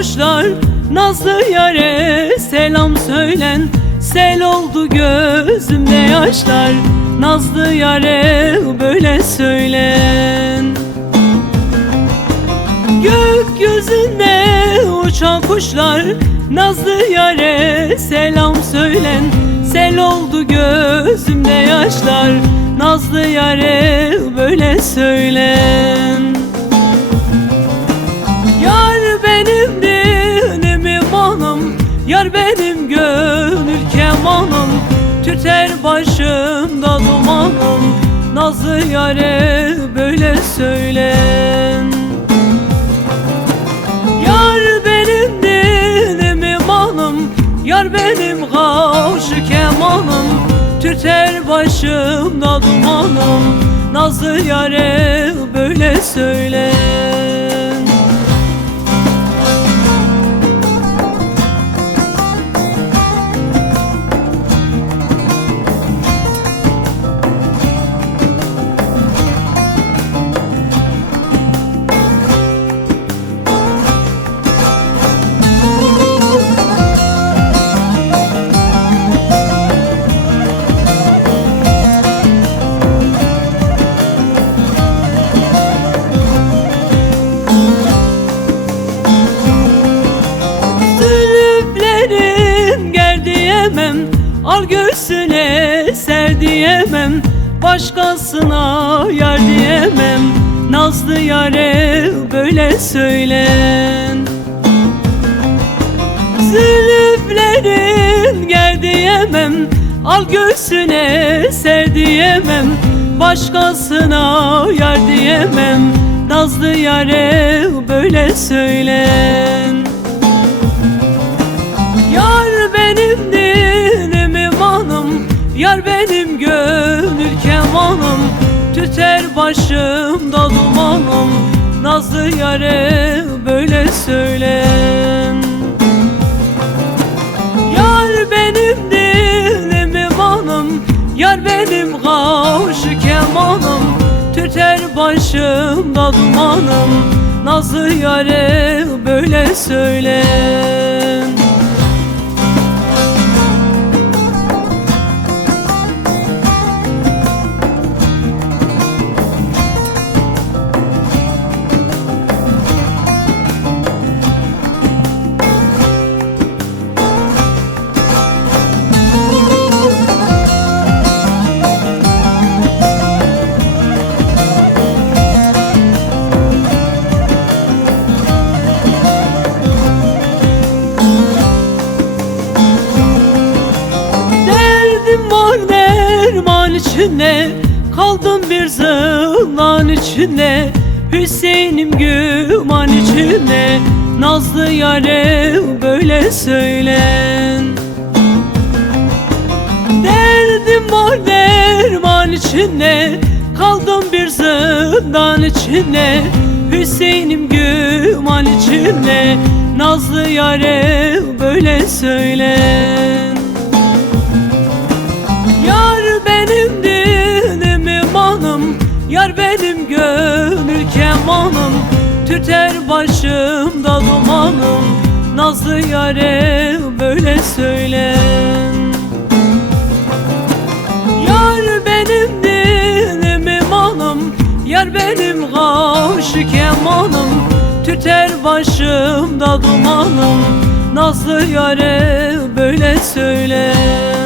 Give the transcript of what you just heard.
kuşlar nazlı yare selam söylen. Sel oldu gözümde yaşlar, nazlı yare böyle söylen. Gökyüzünde uçan kuşlar nazlı yare selam söylen. Sel oldu gözümde yaşlar, nazlı yare böyle söylen. Yar benim dinim imanım, yar benim gönül kemanım. Tüter başımda dumanım, nazlı yare böyle söylen. Yar benim dinim imanım, yar benim gavşı kemanım. Tüter başımda dumanım, nazlı yare böyle söylen. Al göğsüne ser diyemem, başkasına yar diyemem. Nazlı yare böyle söylen. Zülüflerin ger diyemem, al göğsüne ser diyemem. Başkasına yar diyemem, nazlı yare böyle söylen. Yar benim dinim imanım, yar benim gönül kemanım. Tüter başımda dumanım, nazlı yare böyle söylen. Yar benim dinim imanım, yar benim gavşı kemanım. Tüter başımda dumanım, nazlı yare böyle söylen. Derman içinde kaldım bir zaman içinde. Hüseyin'im güman içinde, nazlı yare böyle söylen. Derdim var derman içinde, kaldım bir zindan içinde. Hüseyin'im güman içinde, nazlı yare böyle söylen. Yar benim dinim imanım, yar benim gönül kemanım. Tüter başımda dumanım, nazlı yare böyle söylen. Yar benim dinim imanım, yar benim gavşı kemanım. Tüter başımda dumanım, nazlı yare böyle söylen.